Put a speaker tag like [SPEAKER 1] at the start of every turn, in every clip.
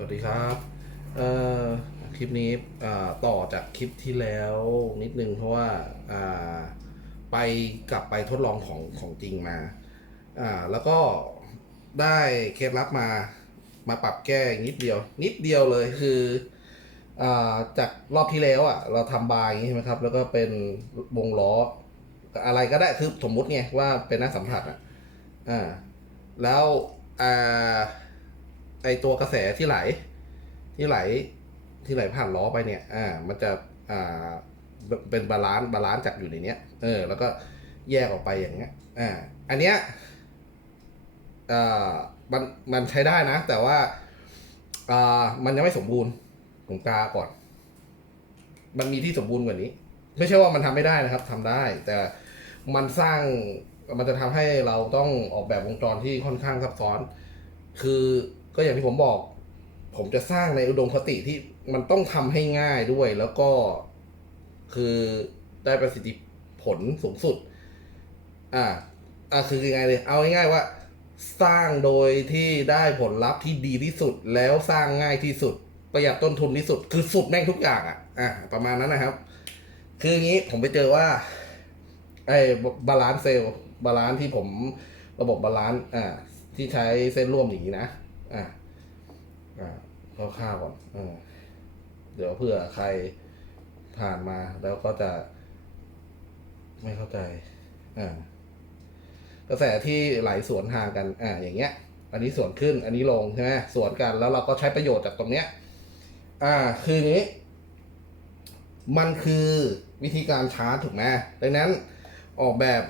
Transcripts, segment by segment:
[SPEAKER 1] วัสดีครับเอ่อคลิปนี้อ่าต่อจากคลิปที่แล้วนิดนึงเพราะว่าอ่าไปกลับไปทดลองของของจริงมาอ่าแล้วก็ได้เคล็ดลับมามาปรับแก้นิดเดียว นิดเดียวเลยคืออ่าจากรอบที่แล้วอะเราทำบาร์อย่างนี้ใช่ไหมครับ แล้วก็เป็นวงล้ออะไรก็ได้คือสมมุติไงว่าเป็นหน้าสัมผัสอะอ่าแล้วอ่า ไอตัวกระแสที่ไหล ที่ไหลที่ไหลผ่านล้อไปเนี่ยอ่ามันจะอ่าเป็นบาลานซ์บาลานซ์จากอยู่ในเนี้ยเออ แล้วก็แยกออกไปอย่างเงี้ยอ่าอันเนี้ยอ่ามันมันใช้ได้นะ แต่ว่าอ่ามันยังไม่สมบูรณ์ผมกาก่อน มันมีที่สมบูรณ์กว่านี้ ไม่ใช่ว่ามันทำไม่ได้นะครับทำได้ แต่มันสร้างมันจะทำให้เราต้องออกแบบวงจรที่ค่อนข้างซับซ้อน คือ ก็อย่างที่ผมบอก ผมจะสร้างในอุดมคติที่มันต้องทำให้ง่ายด้วย แล้วก็คือได้ประสิทธิผลสูงสุด อ่า อ่าคือยังไงเลยเอาง่ายๆว่า สร้างโดยที่ได้ผลลัพธ์ที่ดีที่สุดแล้วสร้างง่ายที่สุด ประหยัดต้นทุนที่สุด คือสุดแม่งทุกอย่างอะ อะประมาณนั้นนะครับ คืออย่างนี้ผมไปเจอว่าไอ้บาลานซ์เซลล์บาลานซ์ที่ผมระบบบาลานซ์อ่าที่ใช้เส้นร่วมอย่างนี้นะ อ่าอ่าคร่าวๆก่อนอเดี๋ยวเผื่อใครผ่านมาแล้วก็จะ ไม่เข้าใจอ่ากระแสที่ไหลสวนทางกัน อ่า อย่างเงี้ย อันนี้สวนขึ้น อันนี้ลงใช่ไหมสวนกันแล้วเราก็ใช้ประโยชน์จากตรงเนี้ย อ่า คือนี้ มันคือวิธีการชาร์จถูกไหมดังนั้นออกแบบ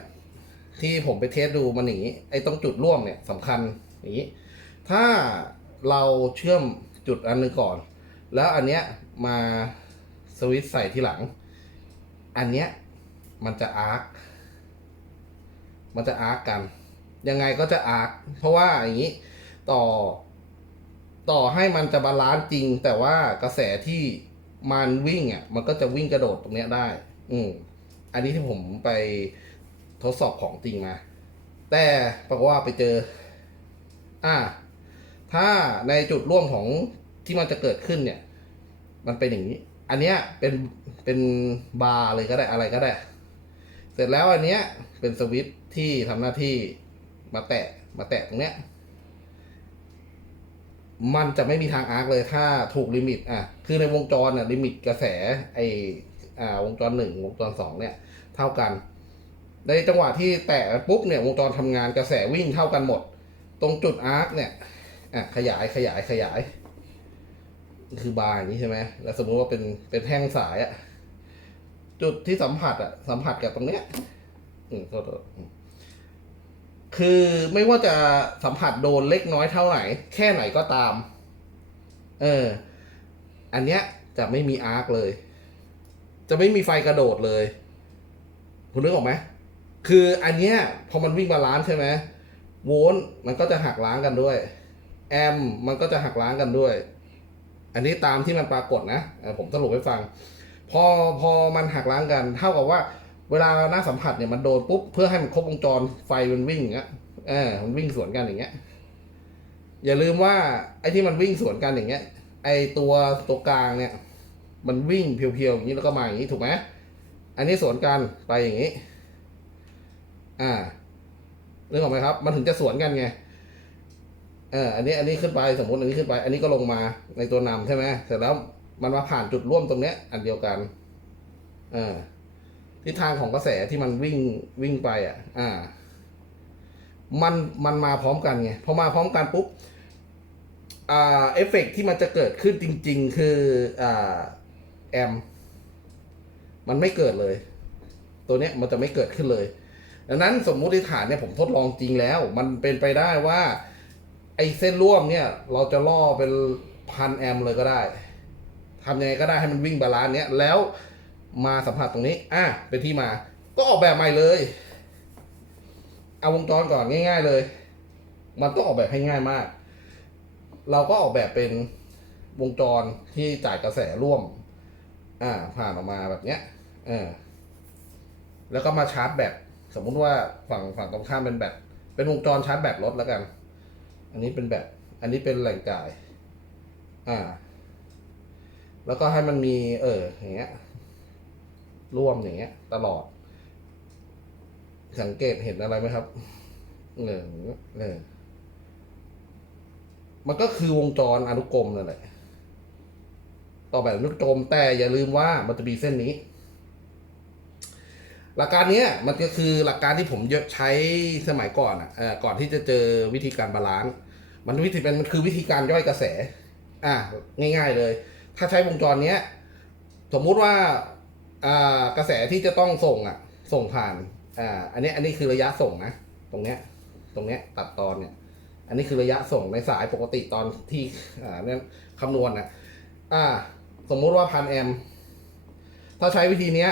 [SPEAKER 1] ที่ผมไปเทสดูมันอย่างนี้ ไอ้ตรงจุดร่วมเนี่ยสำคัญอย่างนี้ ถ้าเราเชื่อมจุดอันนึงก่อน แล้วอันเนี้ยมาสวิตใส่ที่หลัง อันเนี้ยมันจะอาร์ค มันจะอาร์คกัน ยังไงก็จะอาร์ค เพราะว่าอย่างนี้ต่อต่อให้มันจะบาลานซ์จริง แต่ว่ากระแสที่มันวิ่งอะ มันก็จะวิ่งกระโดดตรงเนี้ยได้ อืม อันนี้ที่ผมไปทดสอบของจริงมา แต่ปรากฏว่าไปเจอ อ่า ถ้าในจุดร่วมของที่มันจะเกิดขึ้นเนี่ย มันเป็นอย่างนี้ อันเนี้ยเป็นเป็นบาร์เลยก็ได้อะไรก็ได้ เสร็จแล้วอันเนี้ยเป็นสวิตที่ทำหน้าที่มาแตะมาแตะตรงเนี้ย มันจะไม่มีทางอาร์คเลยถ้าถูกลิมิต อะ คือในวงจรน่ะลิมิตกระแสไออ่าวงจรหนึ่งวงจรสองเนี่ย เท่ากัน ในจังหวะที่แตะปุ๊บเนี่ยวงจรทำงานกระแสวิ่งเท่ากันหมด ตรงจุดอาร์คเนี่ย อะขยายขยายขยายคือบาร์อย่างนี้ใช่ไหมแล้วสมมติว่าเป็นเป็นแท่งสายอะจุดที่สัมผัสอะสัมผัสกับตรงเนี้ยอืมโทษโทษอืมคือไม่ว่าจะสัมผัสโดนเล็กน้อยเท่าไหร่แค่ไหนก็ตาม เออ อันเนี้ยจะไม่มีอาร์คเลย จะไม่มีไฟกระโดดเลย คุณนึกออกไหมคืออันเนี้ยพอมันวิ่งบาลานซ์ใช่ไหมโวลต์มันก็จะหักล้างกันด้วย แอมมันก็จะหักล้างกันด้วย อันนี้ตามที่มันปรากฏนะผมสรุปให้ฟัง พอพอมันหักล้างกัน เท่ากับว่า เวลาหน้าสัมผัสเนี่ยมันโดนปุ๊บเพื่อให้มันครบวงจรไฟมันวิ่งอย่างเงี้ยเออมันวิ่งสวนกันอย่างเงี้ย อย่าลืมว่าไอ้ที่มันวิ่งสวนกันอย่างเงี้ย ไอ้ตัวตัวกลางเนี่ย มันวิ่งเพียวๆอย่างนี้แล้วก็มาอย่างนี้ถูกไหมอันนี้สวนกันไปอย่างนี้ อ่านึกออกไหมครับ มันถึงจะสวนกันไง เอออันนี้อันนี้ขึ้นไปสมมติอันนี้ขึ้นไป อันนี้ก็ลงมาในตัวนำใช่ไหมเสร็จแล้วมันมาผ่านจุดร่วมตรงเนี้ย อันเดียวกันเออทิศทางของกระแสที่มันวิ่งวิ่งไปอะ อ่า มันมันมาพร้อมกันไงพอมาพร้อมกันปุ๊บอ่าเอฟเฟกต์ที่มันจะเกิดขึ้นจริง ๆ คืออ่าแอมมันไม่เกิดเลย ตัวเนี้ยมันจะไม่เกิดขึ้นเลยดังนั้นสมมุติฐานเนี่ยผมทดลองจริงแล้ว มันเป็นไปได้ว่า ไอ้เส้นร่วมเนี่ย เราจะล่อเป็นพันแอมเลยก็ได้ทำยังไงก็ได้ให้มันวิ่งบาลานซ์เนี้ยแล้วมาสัมผัสตรงนี้ อะ เป็นที่มา ก็ออกแบบใหม่เลย เอาวงจรก่อนง่าย ๆเลย มันต้องออกแบบให้ง่ายมาก เราก็ออกแบบเป็นวงจรที่จ่ายกระแสร่วม อ่า ผ่านออกมาแบบเนี้ย เออ แล้วก็มาชาร์จแบต สมมุติว่าฝั่งฝั่งตรงข้ามเป็นแบต เป็นวงจรชาร์จแบตรถแล้วกัน อันนี้เป็นแบตอันนี้เป็นแหล่งจ่าย อ่า แล้วก็ให้มันมี เอออย่างเงี้ย ร่วมอย่างเงี้ย ตลอด สังเกตเห็นอะไรไหมครับเออเออมันก็คือวงจรอนุกรมนั่นแหละ ต่อแบบอนุกรมแต่อย่าลืมว่ามันจะมีเส้นนี้ หลักการนี้มันก็คือหลักการที่ผมใช้สมัยก่อนอะก่อนที่จะเจอวิธีการบาลานซ์มันวิธีเป็นมันคือวิธีการย่อยกระแส อะง่ายๆเลย ถ้าใช้วงจรเนี้ยสมมุติว่าอ่ากระแสที่จะต้องส่งอะ ส่งผ่านอ่าอันนี้อันนี้คือระยะส่งนะตรงเนี้ยตรงเนี้ยตัดตอนเนี่ย อันนี้คือระยะส่งในสายปกติตอนที่อ่าเนี่ยคำนวณนะอ่า สมมุติว่าพันแอมป์ถ้าใช้วิธีเนี้ย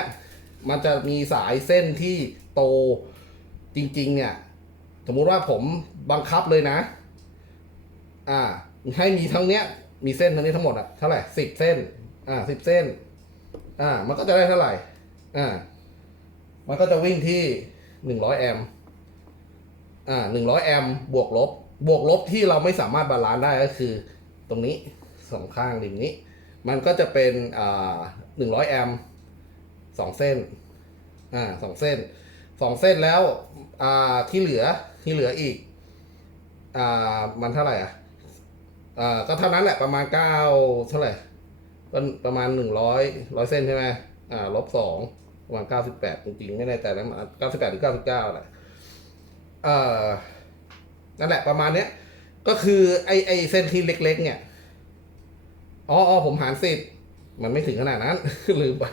[SPEAKER 1] มันจะมีสายเส้นที่โตจริง ๆ เนี่ย สมมุติว่าผมบังคับเลยนะ อ่า ให้มีทั้งเนี้ย มีเส้นทั้งนี้ทั้งหมดอะเท่าไหร่สิบเส้น อ่าสิบเส้น อ่า มันก็จะได้เท่าไหร่ อ่า มันก็จะวิ่งที่หนึ่งร้อยแอมอ่าหนึ่งร้อยแอมบวกลบ บวกลบที่เราไม่สามารถบาลานซ์ได้ก็คือ ตรงนี้สองข้างริมนี้ มันก็จะเป็นอ่าหนึ่งร้อยแอมป์ สองเส้น อ่าสองเส้นสองเส้นแล้ว อ่าที่เหลือที่เหลืออีก อ่ามันเท่าไหร่อะอ่าก็เท่านั้นแหละประมาณเก้าเท่าไหร่ก็ประมาณหนึ่งร้อยร้อยเส้นใช่ไหมอ่าลบสองประมาณเก้าสิบแปดจริงๆ ไม่แน่ใจนะเก้าสิบแปดหรือเก้าสิบเก้าแหละเอ่อนั่นแหละประมาณเนี้ย ก็คือไอไอเส้นที่เล็ก ๆ เนี่ยอ๋ออ๋อผมหารสิบ มันไม่ถึงขนาดนั้น ลืมไป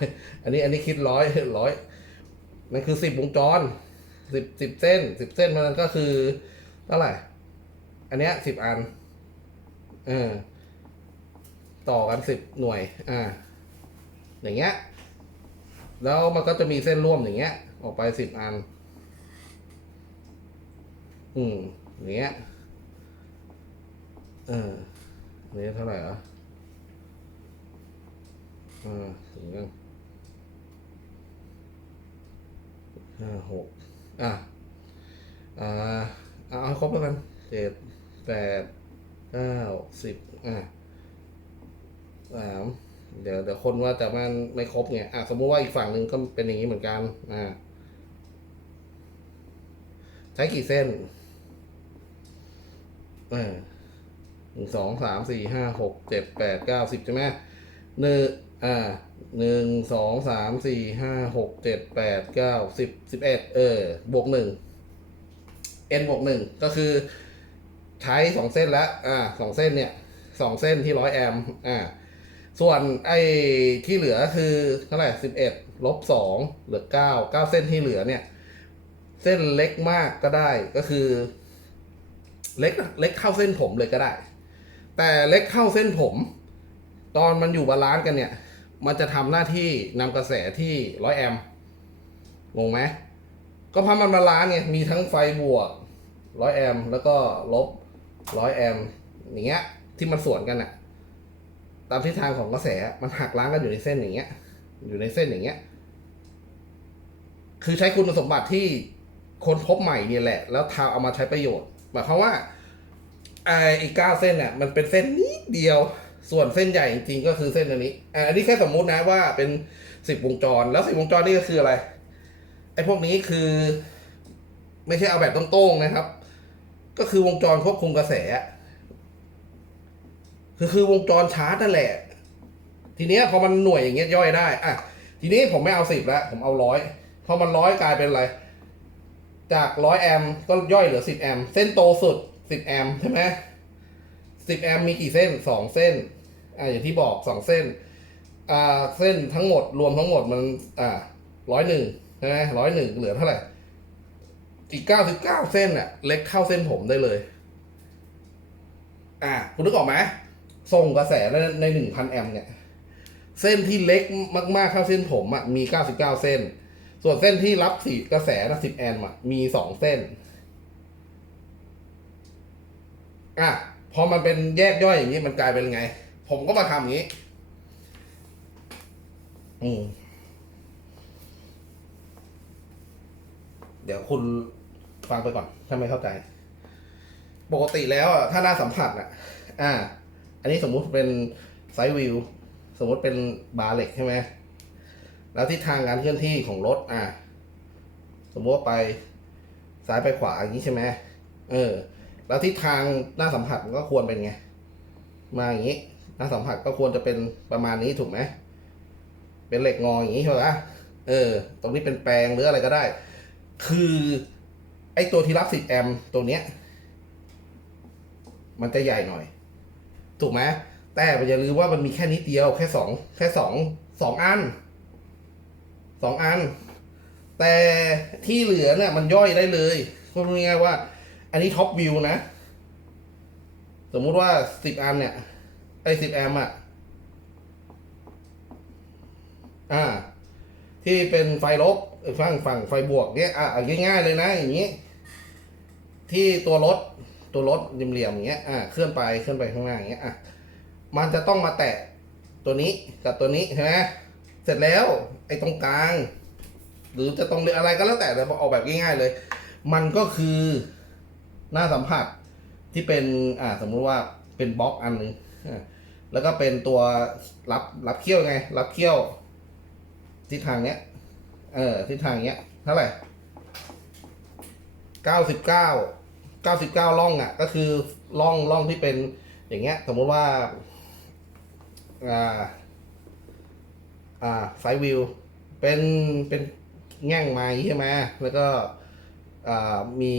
[SPEAKER 1] อันนี้อันนี้คิดร้อยร้อยนั่นคือสิบวงจรสิบสิบเส้นสิบเส้นมันก็คือเท่าไหร่อันเนี้ยสิบอันเออต่อกันสิบหน่วย อ่า อย่างเงี้ย แล้วมันก็จะมีเส้นร่วมอย่างเงี้ย ออกไปสิบอัน อืมอย่างเงี้ย เอออันนี้เท่าไหร่อะ อ่าถึงยังห้าหกอะอ่าเอาเอครบแล้วกันเจ็ดแปดเก้าสิบอะสามเดี๋ยวเดี๋ยวคนว่าแต่มันไม่ครบไงอะสมมุติว่าอีกฝั่งหนึ่งก็เป็นอย่างนี้เหมือนกันอ่าใช้กี่เส้นเออหนึ่งสองสามสี่ห้าหกเจ็ดแปดเก้าสิบใช่ไหมหนึ่ง อ่าหนึ่งสองสามสี่ห้าหกเจ็ดแปดเก้าสิบสิบเอ็ดเออบวกหนึ่ง n บวกหนึ่งก็คือ ใช้สองเส้นแล้วอ่าสองเส้นเนี่ยสองเส้นที่ร้อยแอมอ่าส่วนไอ้ที่เหลือคือเท่าไหร่สิบเอ็ดลบสองเหลือเก้าเก้าเส้นที่เหลือเนี่ย เส้นเล็กมากก็ได้ก็คือ เล็กเล็กเท่าเส้นผมเลยก็ได้ แต่เล็กเท่าเส้นผม ตอนมันอยู่บาลานซ์กันเนี่ย มันจะทำหน้าที่นำกระแสที่ร้อยแอมป์งงไหมก็พามันบาลานซ์ไงมีทั้งไฟบวกร้อยแอมป์แล้วก็ลบร้อยแอมป์อย่างเงี้ย ที่มันสวนกันอะตามทิศทางของกระแสมันหักล้างกันอยู่ในเส้นอย่างเงี้ย อยู่ในเส้นอย่างเงี้ย คือใช้คุณสมบัติที่คนพบใหม่เนี่ยแหละ แล้วทาเอามาใช้ประโยชน์หมายความว่าไอ้อีกเก้าเส้นเนี่ยมันเป็นเส้นนิดเดียว ส่วนเส้นใหญ่จริงๆก็คือเส้นอันนี้อ่าอันนี้แค่สมมุตินะว่าเป็นสิบวงจร แล้วสิบวงจรนี่ก็คืออะไร ไอ้พวกนี้คือ ไม่ใช่เอาแบบตรงๆนะครับ ก็คือวงจรควบคุมกระแส คือคือวงจรชาร์จนั่นแหละ ทีเนี้ยพอมันหน่วยอย่างเงี้ยย่อยได้ อะ ทีนี้ผมไม่เอาสิบแล้ว ผมเอาร้อย พอมันร้อยกลายเป็นอะไร จากร้อยแอมก็ย่อยเหลือสิบแอมเส้นโตสุดสิบแอมใช่ไหม สิบแอมป์มีกี่เส้นสองเส้นอ่าอย่างที่บอกสองเส้นอ่าเส้นทั้งหมดรวมทั้งหมดมันอ่าร้อยหนึ่งใช่ไหมร้อยหนึ่งเหลือเท่าไหร่อีกเก้าสิบเก้าเส้นอะ เล็กเท่าเส้นผมได้เลย อ่าคุณนึกออกไหมส่งกระแสในในหนึ่งพันแอมป์เนี่ยเส้นที่เล็กมากๆเท่าเส้นผมอะมีเก้าสิบเก้าเส้น ส่วนเส้นที่รับสีกระแสนะสิบแอมป์อะมีสองเส้น อะ พอมันเป็นแยกย่อยอย่างนี้มันกลายเป็นไง ผมก็มาทำอย่างนี้ อืมเดี๋ยวคุณฟังไปก่อนถ้าไม่เข้าใจ ปกติแล้วอะถ้าหน้าสัมผัสอะ อ่า อันนี้สมมุติเป็นไซด์วิวสมมุติเป็นบาร์เหล็กใช่ไหมแล้วทิศทางการเคลื่อนที่ของรถ อะ สมมติว่าไปซ้ายไปขวาอย่างนี้ใช่ไหมเออ แล้วทิศทางหน้าสัมผัสมันก็ควรเป็นไง มาอย่างนี้ หน้าสัมผัสก็ควรจะเป็นประมาณนี้ถูกไหมเป็นเหล็กงออย่างนี้ใช่ไหมเออ ตรงนี้เป็นแปลงหรืออะไรก็ได้ คือไอตัวที่รับ 10 แอมตัวเนี้ย มันจะใหญ่หน่อย ถูกไหมแต่อย่าลืมว่ามันมีแค่นิดเดียวแค่สองแค่สองสองอันสองอัน แต่ที่เหลือเนี่ยมันย่อยได้เลยพูดง่ายๆว่า อันนี้ท็อปวิวนะ สมมุติว่าสิบอันเนี่ยไอ้สิบแอมอะ อ่า ที่เป็นไฟลบฝั่งฝั่งไฟบวกเนี่ยอะง่ายๆเลยนะ อย่างนี้ ที่ตัวรถตัวรถเหลี่ยมๆอย่างเงี้ย อะเคลื่อนไปเคลื่อนไปข้างหน้าอย่างเงี้ย อะ มันจะต้องมาแตะตัวนี้กับตัวนี้ใช่ไหมเสร็จแล้ว ไอ้ตรงกลาง หรือจะตรงเรืออะไรก็แล้วแต่เราเอาแบบง่ายๆเลย มันก็คือ หน้าสัมผัสที่เป็นอ่าสมมุติว่าเป็นบล็อกอันหนึงอะแล้วก็เป็นตัวรับรับเขี้ยวไง รับเขี้ยวทิศทางเนี้ย เออทิศทางเนี้ยเท่าไหร่เก้าสิบเก้าเก้าสิบเก้าล่องอะ ก็คือล่องล่องที่เป็นอย่างเงี้ย สมมุติว่า อ่า อ่าไซวิวเป็นเป็นแง่งไม้ใช่ไหมแล้วก็ อ่ามี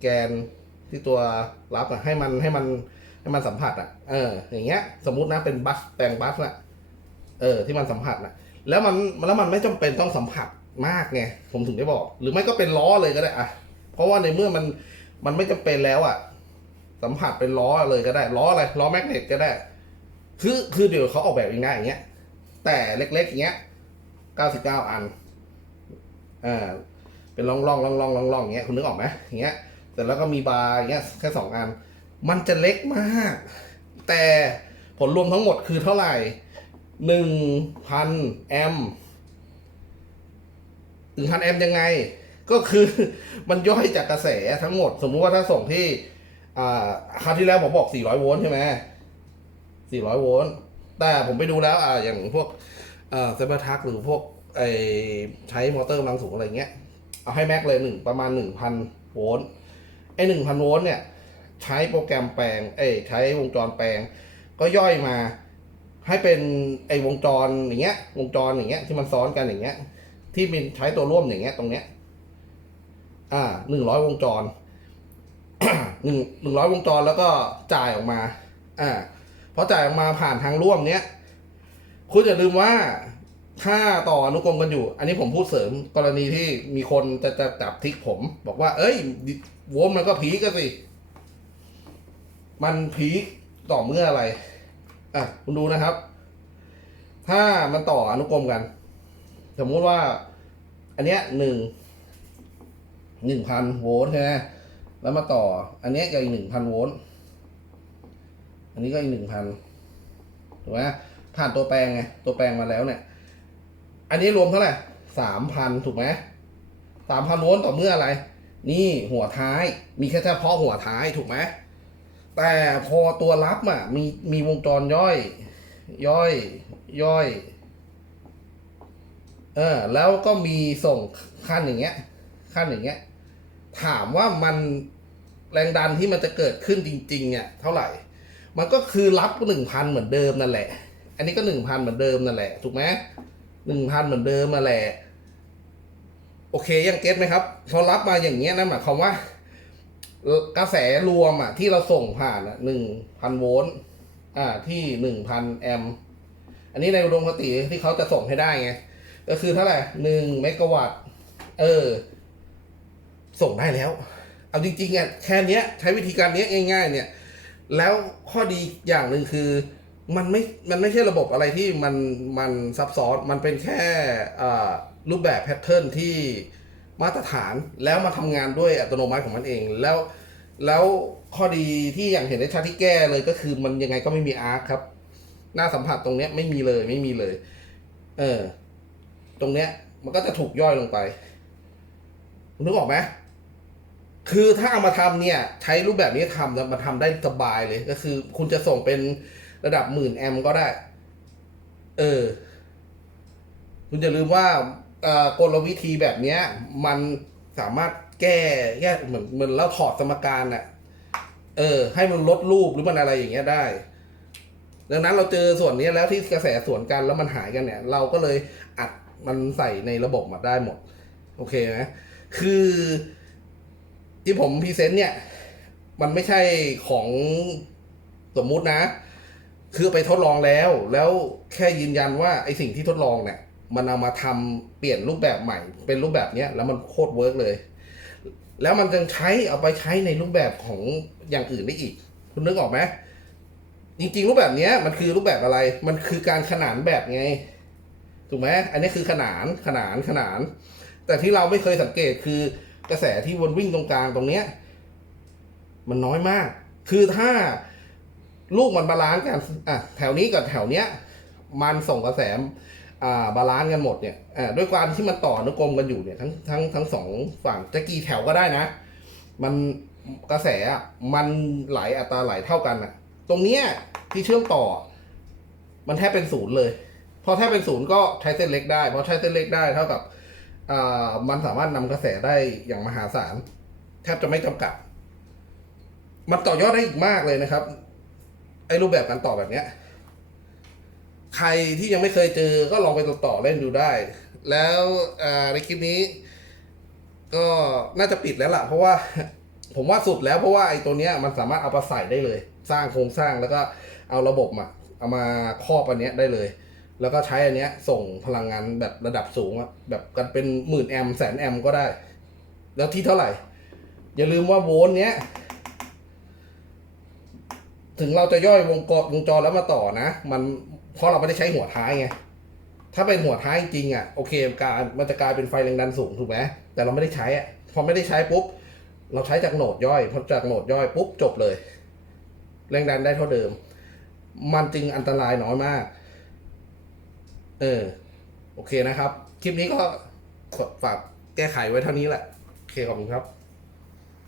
[SPEAKER 1] แกนที่ตัวรับอะให้มันให้มันให้มันสัมผัสอะเออ อย่างเงี้ย สมมตินะเป็นบัสแปลงบัสอะเออ ที่มันสัมผัสอะแล้วมันแล้วมันไม่จำเป็นต้องสัมผัสมากไงผมถึงได้บอก หรือไม่ก็เป็นล้อเลยก็ได้อะเพราะว่าในเมื่อมันมันไม่จำเป็นแล้วอะสัมผัสเป็นล้อเลยก็ได้ ล้ออะไรล้อแมกเนตก็ได้ คือคือเดี๋ยวเขาออกแบบเองได้อย่างเงี้ย แต่เล็กๆอย่างเงี้ยเก้าสิบเก้าอันอ่าเป็นร่องร่องร่องร่องร่องร่องอย่างเงี้ยคุณนึกออกไหมอย่างเงี้ย เสร็จแล้วก็มีบาร์อย่างเงี้ยแค่สองอัน มันจะเล็กมาก แต่ผลรวมทั้งหมดคือเท่าไหร่หนึ่งพันแอมหนึ่งพันแอมยังไง ก็คือมันย่อยจากกระแสทั้งหมด สมมุติว่าถ้าส่งที่คราวที่แล้วผมบอก400โวลต์ใช่ไหม400โวลต์แต่ผมไปดูแล้วอ่าอย่างพวกเอ่อเซเบอร์ทักหรือพวกไอใช้มอเตอร์กำลังสูงอะไรเงี้ย เอาให้แม็กเลยหนึ่งประมาณ1,000โวลต์ ไอ1,000โวลต์เนี่ย ใช้โปรแกรมแปลง เอ้ยใช้วงจรแปลง ก็ย่อยมาให้เป็นไอวงจรอย่างเงี้ย วงจรอย่างเงี้ยที่มันซ้อนกันอย่างเงี้ย ที่มีใช้ตัวร่วมอย่างเงี้ยตรงเนี้ย อ่า100วงจรหนึ่งหนึ่งร้อยวงจรแล้วก็จ่ายออกมา อ่าพอจ่ายออกมาผ่านทางร่วมเนี้ย คุณอย่าลืมว่า ถ้าต่ออนุกรมกันอยู่ อันนี้ผมพูดเสริมกรณีที่มีคนจะจะจับทิกผม บอกว่า เอ้ยโวลต์มันก็พีกันสิ มันพีกต่อเมื่ออะไร อะ คุณดูนะครับ ถ้ามันต่ออนุกรมกัน สมมุติว่า อันเนี้ยหนึ่งหนึ่งพันโวลต์ใช่ไหมแล้วมาต่อ อันเนี้ยก็อีกหนึ่งพันโวลต์อันนี้ก็อีกหนึ่งพันถูกไหมผ่านตัวแปลงไงตัวแปลงมาแล้วเนี่ย อันนี้รวมเท่าไหร่สามพันถูกไหมสามพันโวลต์ต่อเมื่ออะไร นี่หัวท้ายมีแค่เฉพาะหัวท้ายถูกไหมแต่พอตัวรับอะมีมีวงจรย่อย ย่อยย่อยเออแล้วก็มีส่งขั้นอย่างเงี้ยขั้นอย่างเงี้ย ถามว่ามันแรงดันที่มันจะเกิดขึ้นจริงๆเนี่ยเท่าไหร่ มันก็คือรับหนึ่งพันเหมือนเดิมนั่นแหละ อันนี้ก็หนึ่งพันเหมือนเดิมนั่นแหละ ถูกไหม หนึ่งพันเหมือนเดิมนั่นแหละโอเคยังเก็ตไหมครับพอรับมาอย่างเงี้ยนะหมายความว่ากระแสรวมอะ ที่เราส่งผ่านอะหนึ่งพันโวลต์อ่าที่หนึ่งพันแอมป์อันนี้ในอุดมคติที่เขาจะส่งให้ได้ไงก็คือเท่าไหร่หนึ่งเมกะวัตต์เออ ส่งได้แล้ว เอาจริงๆอะแค่เนี้ย ใช้วิธีการเนี้ยง่าย ๆ เนี่ย แล้วข้อดีอย่างหนึ่งคือ มันไม่ มันไม่ใช่ระบบอะไรที่มัน มันซับซ้อน มันเป็นแค่รูปแบบแพทเทิร์นที่มาตรฐาน แล้วมาทำงานด้วยอัตโนมัติของมันเอง แล้ว แล้วข้อดีที่อย่างเห็นได้ชัดที่แก้เลยก็คือมันยังไงก็ไม่มีอาร์คครับ หน้าสัมผัสตรงเนี้ยไม่มีเลยไม่มีเลย เออ ตรงเนี้ยมันก็จะถูกย่อยลงไปนึกออกไหมคือถ้าเอามาทำเนี่ย ใช้รูปแบบนี้ทำแล้วมาทำได้สบายเลย ก็คือคุณจะส่งเป็น ระดับหมื่นแอมก็ได้ เออ คุณอย่าลืมว่ากลวิธีแบบเนี้ย มันสามารถแก้แก้เหมือนเหมือนเราถอดสมการน่ะเออ ให้มันลดรูปหรือมันอะไรอย่างเงี้ยได้ ดังนั้นเราเจอส่วนนี้แล้วที่กระแสสวนกันแล้วมันหายกันเนี่ย เราก็เลยอัดมันใส่ในระบบมาได้หมด โอเคไหมคือที่ผมพรีเซนต์เนี่ย มันไม่ใช่ของสมมุตินะ คือไปทดลองแล้ว แล้วแค่ยืนยันว่าไอสิ่งที่ทดลองเนี่ย มันเอามาทำเปลี่ยนรูปแบบใหม่ เป็นรูปแบบเนี้ยแล้วมันโคตรเวิร์กเลย แล้วมันจะใช้เอาไปใช้ในรูปแบบของอย่างอื่นได้อีก คุณนึกออกไหมจริงๆ รูปแบบเนี้ยมันคือรูปแบบอะไร มันคือการขนานแบบไง ถูกไหมอันนี้คือขนานขนานขนาน แต่ที่เราไม่เคยสังเกตคือกระแสที่วนวิ่งตรงกลางตรงเนี้ย มันน้อยมาก คือถ้า ลูกมันบาลานซ์กันอะแถวนี้กับแถวเนี้ย มันส่งกระแสอ่าบาลานซ์กันหมดเนี่ยอ่าด้วยความที่มันต่อนุกรมกันอยู่เนี่ยทั้งทั้งทั้งสองฝั่งจะกี่แถวก็ได้นะ มันกระแสอะมันไหลอัตราไหลเท่ากันอะ ตรงเนี้ยที่เชื่อมต่อ มันแทบเป็นศูนย์เลยพอแทบเป็นศูนย์ก็ใช้เส้นเล็กได้พอใช้เส้นเล็กได้เท่ากับอ่ามันสามารถนำกระแสได้อย่างมหาศาลแทบจะไม่จำกัด มันต่อยอดได้อีกมากเลยนะครับ ไอ้รูปแบบการต่อแบบเนี้ย ใครที่ยังไม่เคยเจอก็ลองไปต่อเล่นดูได้ แล้วอ่าในคลิปนี้ ก็น่าจะปิดแล้วล่ะ เพราะว่า ผมว่าสุดแล้วเพราะว่าไอ้ตัวเนี้ยมันสามารถเอาไปใส่ได้เลย สร้างโครงสร้างแล้วก็เอาระบบมาเอามาครอบอันเนี้ยได้เลย แล้วก็ใช้อันเนี้ย ส่งพลังงานแบบระดับสูงอะแบบกันเป็นหมื่นแอมป์แสนแอมป์ก็ได้ แล้วที่เท่าไหร่ อย่าลืมว่าโวลต์เนี้ย ถึงเราจะย่อยวงกวงจรแล้วมาต่อนะ มันเพราะเราไม่ได้ใช้หัวท้ายไงถ้าเป็นหัวท้ายจริงอะโอเคการมันจะกลายเป็นไฟแรงดันสูงถูกไหมแต่เราไม่ได้ใช้อะพอไม่ได้ใช้ปุ๊บ เราใช้จากโหนดย่อยพอจากโหนดย่อยปุ๊บจบเลย แรงดันได้เท่าเดิม มันจึงอันตรายน้อยมาก เออ โอเคนะครับ คลิปนี้ก็ฝากแก้ไขไว้เท่านี้แหละ โอเคขอบคุณครับ